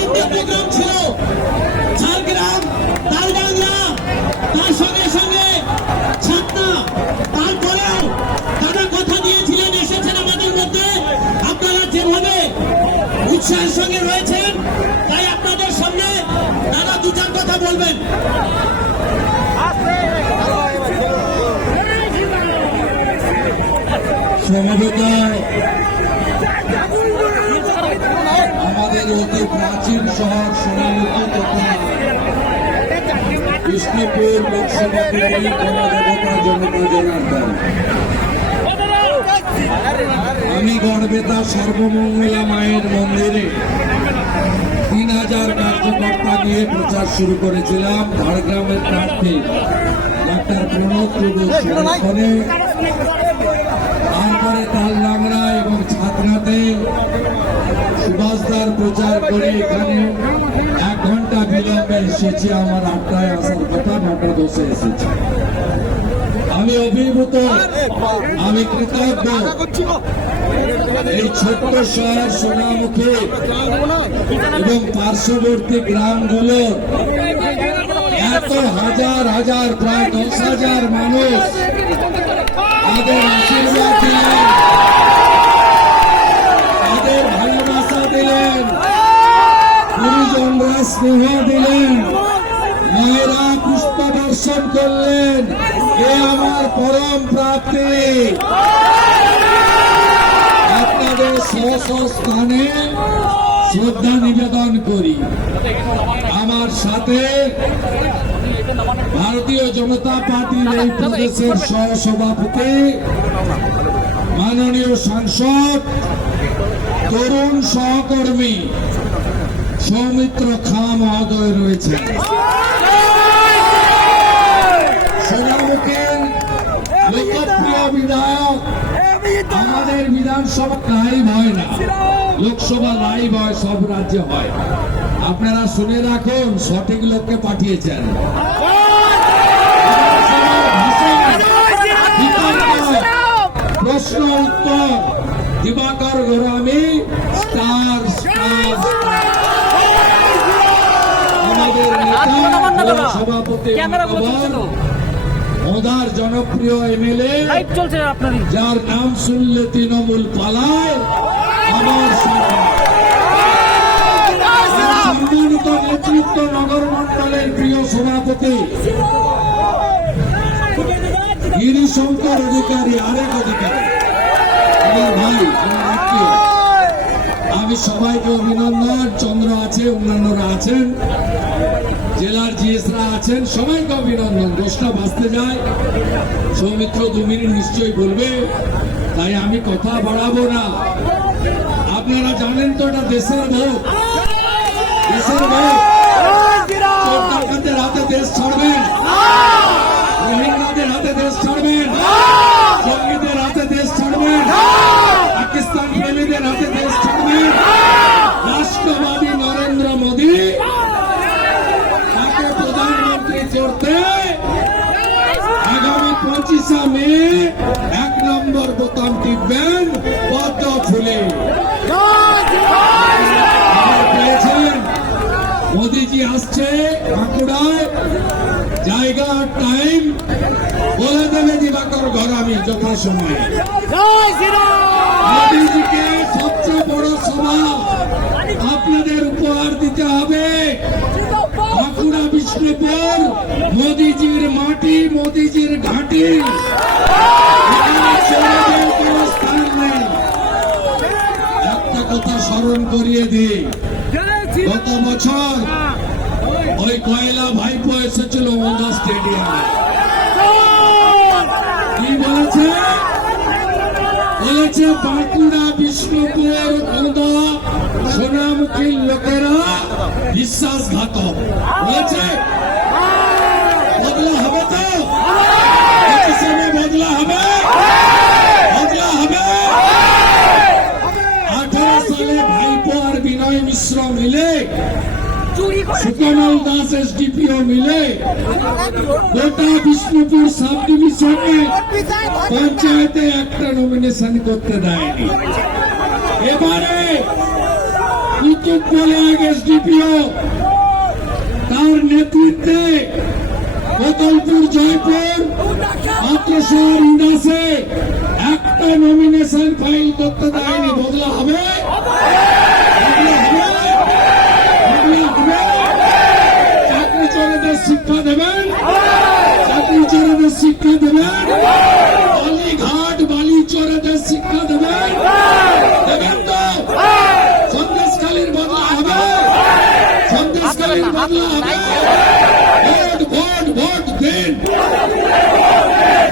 তিনটে প্রোগ্রাম ছিল, ঝাড়গ্রাম, তালবাংলা, তার সঙ্গে সঙ্গে ছাতনা। তারপরেও তারা কথা দিয়েছিলেন, এসেছেন আমাদের মধ্যে। আপনারা যেভাবে উৎসাহের সঙ্গে রয়েছেন, তাই আপনাদের সামনে তারা দু চার কথা বলবেন। সমবেত আমাদের অতি প্রাচীন শহর সোনামুখী তথা বিষ্ণুপুর লোকসভা কেন্দ্রের গণদেবতা জনতা জনার্দন, আমি গড়বেতা সর্বমঙ্গলা মায়ের মন্দিরে 3000 কার্যকর্তা নিয়ে প্রচার শুরু করেছিলাম ঝাড়গ্রামের প্রার্থী ডাক্তার প্রণব টুডুর সমর্থনে। তারপরে তালডাংরা এবং ছাতনাতে সুভাষদার প্রচার করে এখানে 1 ঘন্টা বিলম্বে এসেছি। আমার 8টায় আসার কথা, 9টা 10-এ এসেছি। আমি অভিভূত, আমি কৃতজ্ঞ। এই ছোট্ট শহর সোনামুখী এবং পার্শ্ববর্তী গ্রামগুলো এত হাজার হাজার প্রায় 10,000 মানুষ তাদের আশীর্বাদ দিলেন, তাদের ভালোবাসা দিলেন, গুরুজনরা স্নেহ দিলেন, মায়েরা পুষ্প দর্শন করলেন। এ আমার পরম প্রাপ্তি। আপনাদের স্ব স্থানে শ্রদ্ধা নিবেদন করি। আমার সাথে ভারতীয় জনতা পার্টির এই প্রদেশের সহসভাপতি মাননীয় সাংসদ তরুণ সহকর্মী সৌমিত্র খা মহোদয় রয়েছেন। সোনামুখীর লোকপ্রিয় বিধায়ক। আমাদের বিধানসভা লাইভ হয় না, লোকসভা লাইভ হয়, সব রাজ্যে হয়। আপনারা শুনে রাখুন, সঠিক লোককে পাঠিয়েছেন। প্রশ্ন উত্তর দিবাকর গোস্বামী স্টার স্টার। আমাদের নেতা সভাপতি মোদার জনপ্রিয় এমএলএ, যার নাম শুনলে তৃণমূল পালায়, আমার সম্মানিত নেতৃত্ব নগর মন্ডলের প্রিয় সভাপতি গিরিশঙ্কর অধিকারী, আরেক অধিকারী, আমার ভাই, আমার আত্মীয়। আমি সবাইকে অভিনন্দন। চন্দ্র আছে, অন্যান্যরা আছেন, জেলার জিএসরা আছেন, সবাইকে অভিনন্দন। 10টা বাজতে যায়, সৌমিত্র 2 মিনিট নিশ্চয়ই বলবে, তাই আমি কথা বাড়াবো না। আপনারা জানেন তো এটা দেশের ভোট, দেশের ভোট। চোর ডাকাতের হাতে দেশ ছাড়বেন, রোহিঙ্গাদের হাতে দেশ ছাড়বেন, জঙ্গিদের হাতে দেশ ছাড়বেন, পাকিস্তান প্রেমীদের হাতে দেশ ছাড়বেন। রাষ্ট্রবাদী নরেন্দ্র মোদী তাকে প্রধানমন্ত্রী করতে আগামী 25শে মে 1 নম্বর বোতাম টিপবেন পদ্ম ফুলে। পেয়েছেন মোদীজি আসছে বাঁকুড়ায়, জায়গা টাইম বলে দেবে দিবাকর গোস্বামী যথাসময়ে। মোদীজিকে সবচেয়ে বড় সভা আপনাদের উপহার দিতে হবে। বাঁকুড়া বিষ্ণুপুর মোদীজির মাটি, মোদীজির ঘাঁটি, কোনো স্থান নেই। একটা কথা স্মরণ করিয়ে দিই, গত বছর ওই কয়লা ভাইপো এসেছিল ওদা স্টেডিয়ামে। কি বলেছে? বলেছে বাঁকুড়া বিষ্ণুপুর ওদা সোনামুখীর লোকেরা বিশ্বাসঘাতক। বলেছে বদলা হবে তো, বদলা হবে, বদলা হবে। 18 সালে ভাইপো আর বিনয় মিশ্র মিলে, সুকমল দাস এসডিপিও মিলে গোটা বিষ্ণুপুর সাব ডিভিশনে পঞ্চায়েতে একটা নমিনেশন করতে দেয়নি। এবারে কৌতুক বলে এক এসডিপিও, তার নেতৃত্বে কোতলপুর জয়পুর মাত্রশহর ইন্ডাসে একটা নমিনেশন ফাইল করতে দেয়নি। বদলা হবে? বদলা হবে? বদলা হবে? চাকরি চোরেদের শিক্ষা দেবেন, চাকরি চোরেদের শিক্ষা দেবেন, বালিঘাট বালি চোরেদের শিক্ষা দেবেন, দেবেন তো? সন্দেশখালীর বদলা হবে? সন্দেশখালীর বদলা হবে? ভোট ভোট ভোট দিন,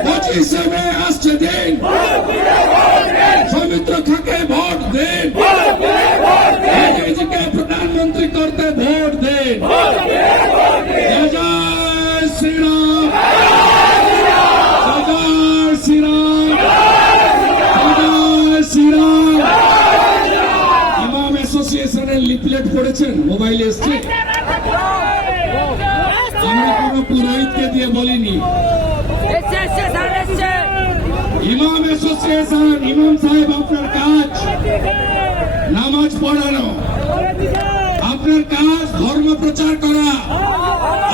25শে মে আসছে দিন, সৌমিত্র খাকে ভোট দিন, মোদীজিকে প্রধানমন্ত্রী করতে ভোট দিন। জয় জয় শ্রীরাম, জয় জয় শ্রীরাম, জয় জয় শ্রীরাম। ইমাম অ্যাসোসিয়েশনের লিফলেট পড়েছেন, মোবাইলে এসছে। আমরা কোনো পুরোহিতকে দিয়ে বলিনি, ইমাম অ্যাসোসিয়েশন, ইমাম সাহেব আপনার কাজ নামাজ পড়ানো, আপনার কাজ ধর্ম প্রচার করা,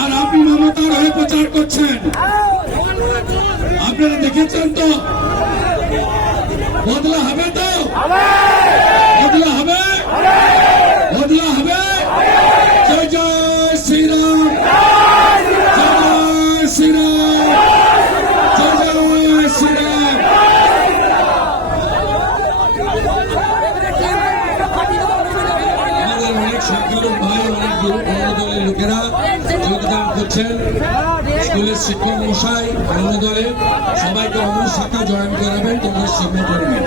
আর আপনি মমতার হয়ে প্রচার করছেন। আপনারা দেখেছেন তো? বদলা হবে তো? বদলা হবে? বদলা হবে? জয় জয় শ্রীরাম, জয় জয় শ্রীরাম, জয় জয় শ্রীরাম। আমাদের অনেক সংখ্যালঘু ভাই, অনেক অন্য দলের লোকেরা যোগদান করছেন। স্কুলের শিক্ষক মশাই, অন্য দলের সবাইকে অন্য শাখা জয়েন করাবেন, তোমরা সিগনেচার নেবেন।